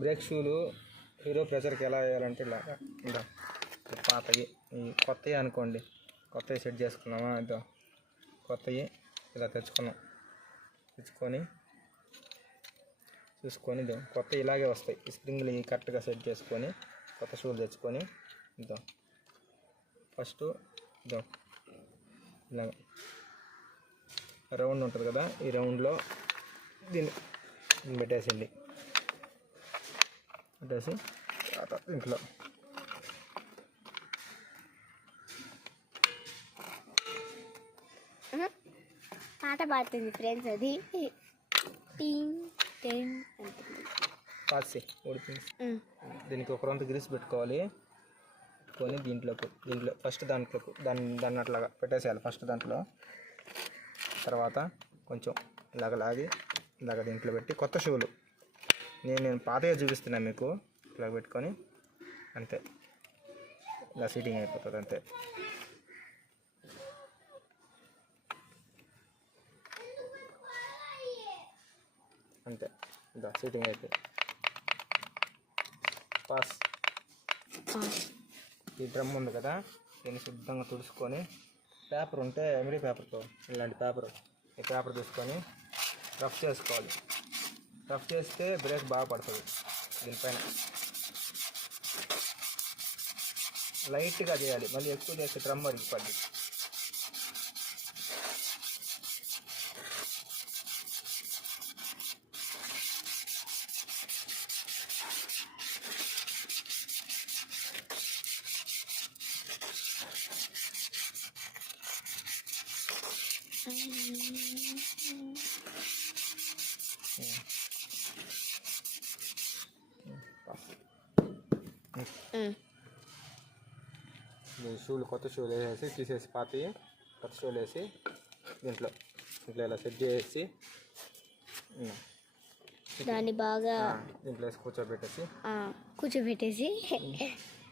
Break షూలు hero ప్రెజర్కి ఎలా వేయాలంటే ఇలా పాతవి ఈ కొత్తవి అనుకోండి, కొత్తవి సెట్ చేసుకున్నామా, ఇదో కొత్తవి ఇలా తెచ్చుకొని చూసుకొని ఇదో కొత్త ఇలాగే వస్తాయి. ఈ స్ప్రింగ్లు కరెక్ట్గా సెట్ చేసుకొని కొత్త షూలు తెచ్చుకొని ఇదో ఫస్ట్ ఇదో ఇలా రౌండ్ ఉంటుంది కదా, ఈ రౌండ్లో దీన్ని పెట్టేసి ఇంట్లో పాట పాడుతుంది ఫ్రెండ్స్, అది పాసి ఉడిపి. దీనికి ఒక రౌండ్ గ్రీస్ పెట్టుకోవాలి. పెట్టుకొని దీంట్లో ఫస్ట్ దాన్ని అట్లాగా పెట్టేసేయాలి. ఫస్ట్ దాంట్లో తర్వాత కొంచెం ఇలాగ దీంట్లో పెట్టి కొత్త షూలు నేను పాతగా చూపిస్తున్నాను మీకు. ఇలా పెట్టుకొని అంతే, ఇలా సీటింగ్ అయిపోతుంది అంతే. అంతే ఇదా సీటింగ్ అయిపోయి పాస్. ఈ డ్రమ్ ఉంది కదా, దీన్ని శుద్ధంగా తుడుచుకొని పేపర్ ఉంటే ఎమిడీ పేపర్తో ఇలాంటి ఈ పేపర్ తీసుకొని రఫ్ చేసుకోవాలి. రఫ్ చేస్తే బ్రేక్ బాగా పడుతుంది. దీనిపైన లైట్గా చేయాలి, మళ్ళీ ఎక్కువ చేస్తే డ్రమ్ అరిగిపోద్ది. షూలు కొత్త షూలు వేసేసి తీసేసి పాతవి కొత్త షూలు వేసి దీంట్లో ఇలా సెట్ చేసి దాన్ని బాగా దీంట్లో వేసి కూర్చోబెట్టేసి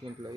దీంట్లో